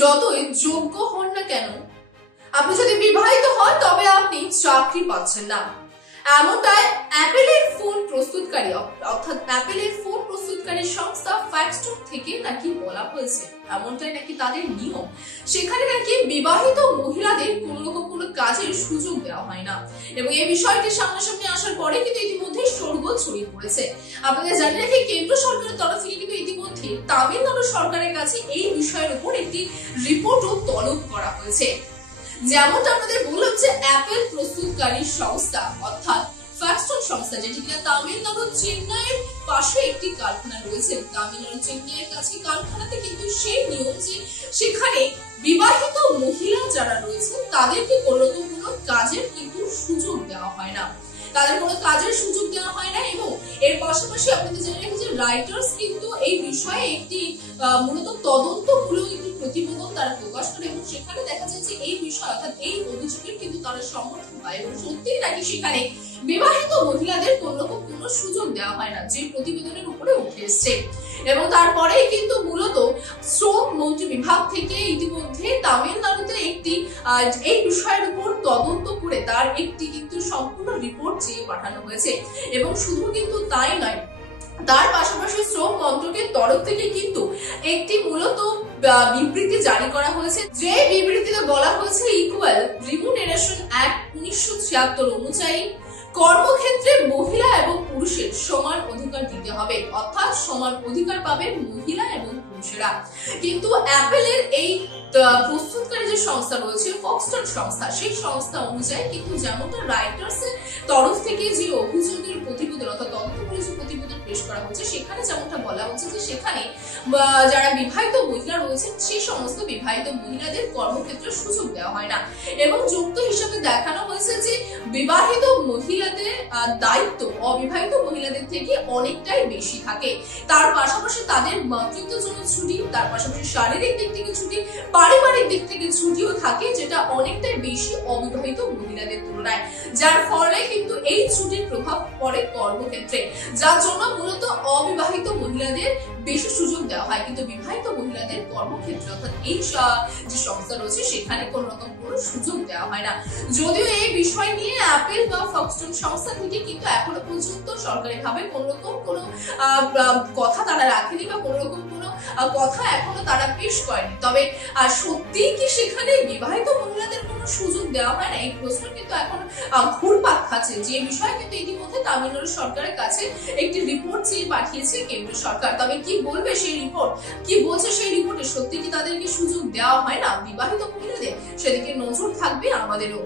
যতই যোগ্য হন না কেন, আপনি যদি বিবাহিত হন তবে আপনি চাকরি পাচ্ছেন না। এমনটাই অ্যাপেলের ফোন প্রস্তুতকারী অর্থাৎ অ্যাপেলের ফোন প্রস্তুতকারী সংস্থা ফক্সটন থেকে নাকি বলা হয়েছে। এমনটাই নাকি তাদের নিয়ম, সেখানে নাকি বিবাহিত মহিলাদের কোন রকম কোনো কাজের সুযোগ দেওয়া হয় না। এবং এই বিষয়টি সামনাসামনি আসার পরে কিন্তু ইতিমধ্যে শোরগোল ছড়িয়ে পড়েছে। আপনাদের জানি রাখি, কেন্দ্র সরকারের তরফ থেকে কিন্তু ইতিমধ্যে তামিলনাড়ু সরকারের কাছে এই বিষয়ের উপর একটি রিপোর্টও তলব করা হয়েছে। যেমনটা আপনাদের বললাম যে অ্যাপেল প্রস্তুতকারী সংস্থা অর্থাৎ ফক্সটন সংস্থা, যেটি কিনা তামিলনাড়ু চেন্নাইয়ের পাশে একটি কারখানা রয়েছে। তামিলনাড়ু চেন্নাইয়ের কাছে কারখানাতে কিন্তু সেই নিয়ম যে সেখানে বিবাহিত মহিলা যারা রয়েছে তাদেরকে কোনোরকম কোনো কাজের কিন্তু সুযোগ দেওয়া হয় না, তাদের কোনো কাজের সুযোগ দেওয়া হয় না। এবং এর পাশাপাশি আপনাদের জানা রাখি যে রাইটার্স কিন্তু এই বিষয়ে একটি মূলত তদন্তমূলক একটি প্রতিবেদন তারা প্রকাশ করে এবং সেখানে দেখা যায় যে এই বিষয় অর্থাৎ এই অভিযোগের কিন্তু তারা সমর্থন পায় এবং সত্যিই নাকি সেখানে বিবাহিত মহিলাদের কোন রকম কোনো সুযোগ দেওয়া হয় না, যে প্রতিবেদনের উপরে উঠে এসছে। এবং তারপরেই কিন্তু মূলত শ্রম মন্ত্রী বিভাগ থেকে ইতিমধ্যে তামিলনাড়ুতে একটি এই বিষয়ের উপর তদন্ত করে তার একটি কিন্তু সম্পূর্ণ রিপোর্ট চেয়ে পাঠানো হয়েছে। এবং শুধু কিন্তু তাই নয়, তার পাশাপাশি শ্রম মন্ত্রকের তরফ থেকে কিন্তু একটি মূলত বিবৃতি জারি করা হয়েছে, যে বিবৃতিতে বলা হয়েছে ইকুয়াল রিমুনারেশন অ্যাক্ট 1976 অনুযায়ী কর্মক্ষেত্রে মহিলা এবং পুরুষের সমান অধিকার দিতে হবে, অর্থাৎ সমান অধিকার পাবেন মহিলা এবং পুরুষেরা। কিন্তু অ্যাপেলের এই প্রস্তুতকারী যে সংস্থা রয়েছে ফক্সটন সংস্থা, সেই সংস্থা অনুযায়ী কিন্তু যেমনটা রাইটার্স এর তরফ থেকে যে অভিযোগের প্রতিবেদন অর্থাৎ তদন্তকারী যে প্রতিবেদন পেশ করা হচ্ছে সেখানে যেমনটা বলা হচ্ছে যে সেখানে যারা বিবাহিত মহিলা রয়েছেন সেই সমস্ত বিবাহিত মহিলাদের কর্মক্ষেত্রে সুযোগ দেওয়া হয় না। এবং যুক্ত হিসেবে দেখানো হয়েছে যে বিবাহিত মহিলাদের দায়িত্ব অবিবাহিত মহিলাদের থেকে অনেকটাই বেশি থাকে। তার পাশাপাশি তাদের মাতৃত্বজনিত ছুটি, তার পাশাপাশি শারীরিক দিক থেকে ছুটি, পারিবারিক দিক থেকে ছুটিও থাকে, যেটা অনেকটাই বেশি অবিবাহিত মহিলাদের তুলনায়, যার ফলে কিন্তু এই ছুটির প্রভাব পড়ে কর্মক্ষেত্রে, যার জন্য মূলত অবিবাহিত মহিলাদের বেশি সুযোগ দেওয়া হয়, কিন্তু বিবাহিত মহিলাদের কর্মক্ষেত্রে অর্থাৎ এই যে সংস্থা রয়েছে সেখানে কোন রকম কোনো সুযোগ দেওয়া হয় না। যদিও এই বিষয় নিয়ে অ্যাপেল বা ফক্সটন সংস্থা থেকে কিন্তু এখনো পর্যন্ত সরকারিভাবে কোন রকম কোনো কথা তারা রাখেনি বা কোন রকম কোনো কথা এখনো তারা পেশ করেনি। তবে সত্যিই কি সেখানে বিবাহিত মহিলাদের কোনো সুযোগ দেওয়া হয় না, এই প্রশ্ন কিন্তু এখন ঘুরপাক খাচ্ছে, যে বিষয়ে কিন্তু ইতিমধ্যে তামিলনাড়ু সরকারের কাছে একটি রিপোর্ট চেয়ে পাঠিয়েছে কেন্দ্র সরকার। তবে কি বলবে সেই রিপোর্ট, কি বলছে সেই রিপোর্টে, সত্যি কি তাদেরকে সুযোগ দেওয়া হয় না বিবাহিত মহিলাদের, সেদিকে নজর থাকবে আমাদেরও।